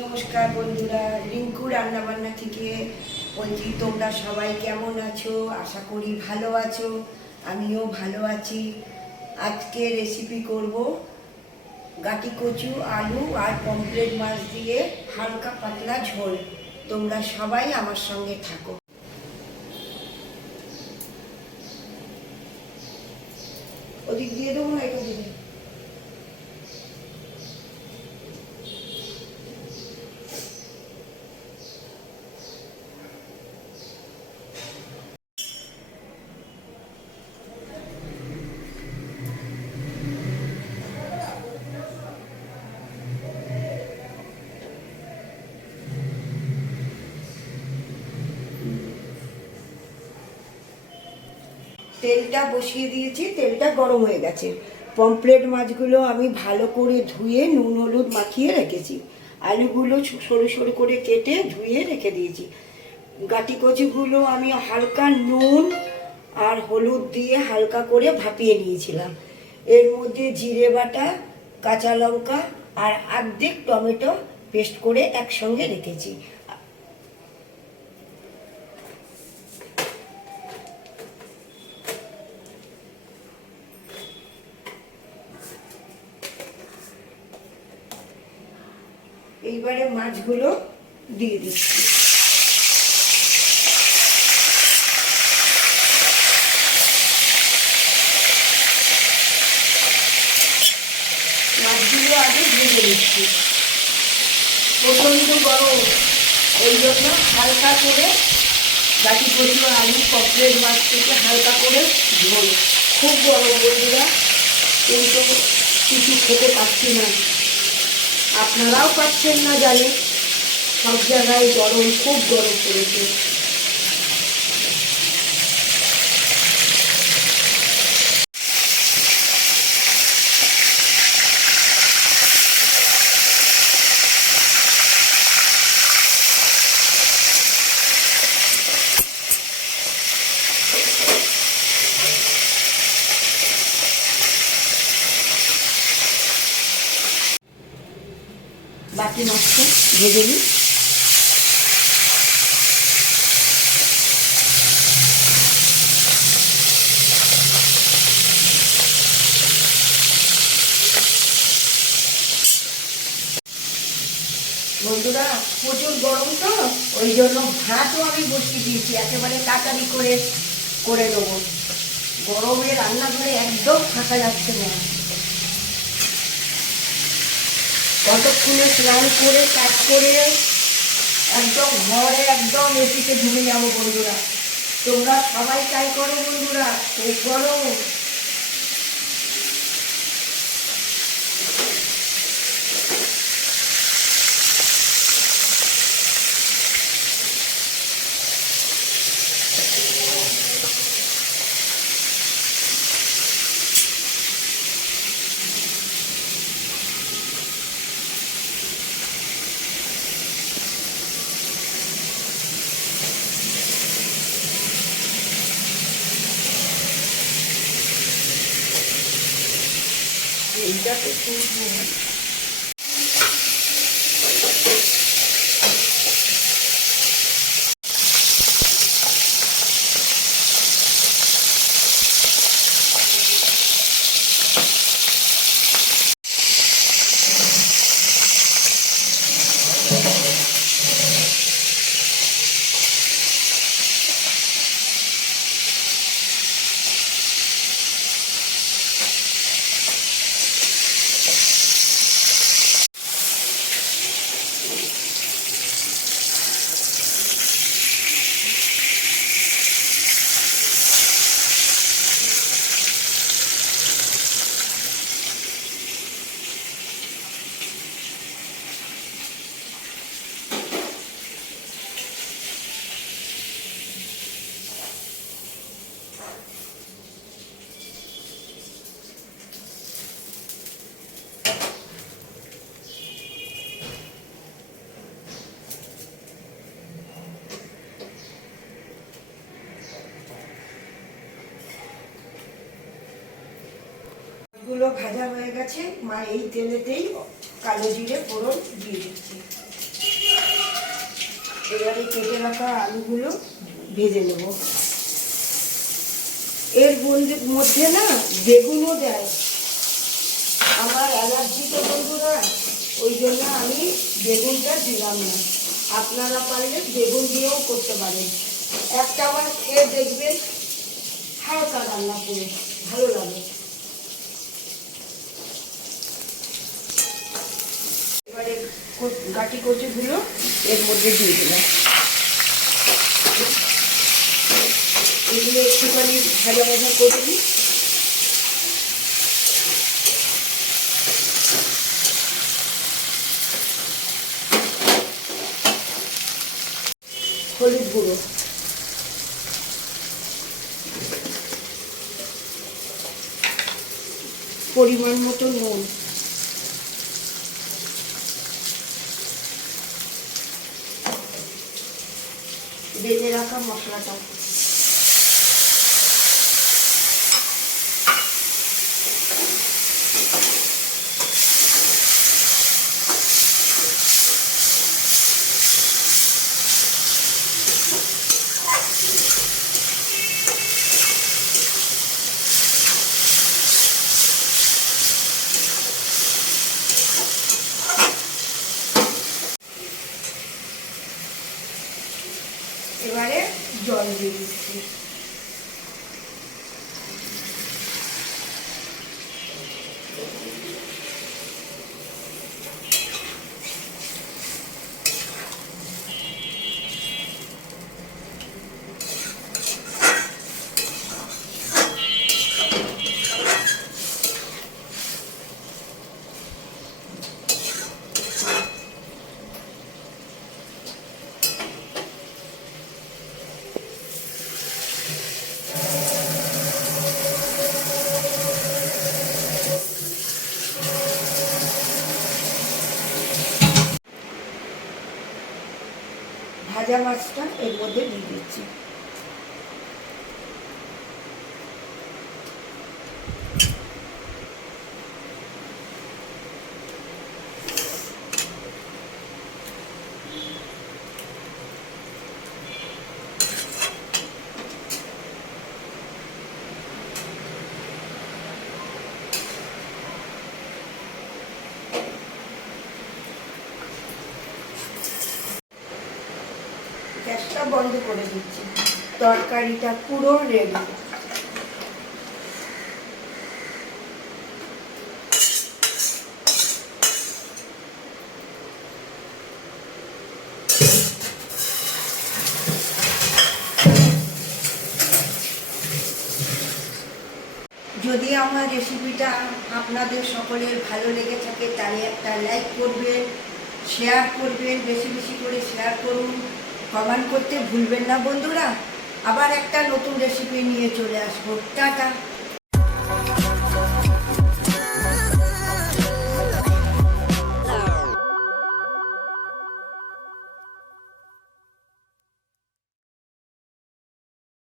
নমস্কার বন্ধুরা, রিঙ্কু রান্নাবান্না থেকে বলছি। তোমরা সবাই কেমন আছো? আশা করি ভালো আছো। আমিও ভালো আছি। আজকে রেসিপি করব গাটি কচু, আলু আর পমফ্রেট মাছ দিয়ে হালকা পাতলা ঝোল। তোমরা সবাই আমার সঙ্গে থাকো। ওদিক দিয়ে দেবো না, এটা দিয়ে দেবো। তেলটা বসিয়ে দিয়েছি, তেলটা গরম হয়ে গেছে। পমফ্রেট মাছগুলো আমি ভালো করে ধুয়ে নুন হলুদ মাখিয়ে রেখেছি। আলুগুলো সরু সরু করে কেটে ধুয়ে রেখে দিয়েছি। গাটি কচুগুলো আমি হালকা নুন আর হলুদ দিয়ে হালকা করে ভাপিয়ে নিয়েছিলাম। এর মধ্যে জিরে বাটা, কাঁচা লঙ্কা আর অর্ধেক টমেটো পেস্ট করে একসঙ্গে রেখেছি। এইবারে মাছগুলো দিয়ে দিচ্ছি। মাছগুলো আগে ভেজে দিচ্ছি। প্রচণ্ড গরম, ওই জন্য হালকা করে গাটি কচু আলু পমফ্রেট মাছ থেকে হালকা করে ঝোল। খুব গরম বন্ধুরা, কিন্তু কিছু খেতে পাচ্ছি না। আপনারাও পাচ্ছেন না জানি, সব জায়গায় গরম, খুব গরম পড়েছে। বাকি মাছটা ভেজে নিই। বন্ধুরা, প্রচুর গরম তো, ওই জন্য ভাতও আমি বসিয়ে দিয়েছি, একেবারে তাড়াতাড়ি করে নেবো। গরমে রান্নাঘরে একদম থাকা যাচ্ছে না। কতক্ষণে স্নান করে কাজ করে একদম ঘরে একদম এসিতে ঢুকে যাবো বন্ধুরা। তোমরা সবাই তাই করো বন্ধুরা, খুব গরম। এইটাতে তুলবো। গুলো ভাজা হয়ে গেছে, মা এই তেলেতেই কালো জিরে ফোড়ন দিয়ে দিচ্ছি। কেটে রাখা আলুগুলো ভেজে নেব। এর মধ্যে না বেগুনও দেয়, আমার অ্যালার্জি তো বন্ধুরা, ওই জন্য আমি বেগুনটা দিলাম না। আপনারা পারলে বেগুন দিয়েও করতে পারেন। একটা আবার খেয়ে দেখবেন, হালকা রান্না করে ভালো লাগে। এবারে গাটি কচুগুলো এর মধ্যে দিয়ে দিলাম। এগুলো একটুখানি ভাজা ভাজা করে দিই। হলুদ গুঁড়ো, পরিমাণ মতো নুন, বেটে রাখা মশলাটা, এবারে জল দিয়ে দিচ্ছি। ভাজা মাছটা এর মধ্যে দিয়ে দিচ্ছি। গ্যাসটা বন্ধ করে দিচ্ছি। তরকারিটা পুরো রেডি। যদি আমার রেসিপিটা আপনাদের সকলের ভালো লেগে থাকে তাহলে একটা লাইক করবেন, শেয়ার করবেন, বেশি বেশি করে শেয়ার করুন, কমেন্ট করতে ভুলবেন না বন্ধুরা। আবার একটা নতুন রেসিপি নিয়ে চলে আসবো। টাটা।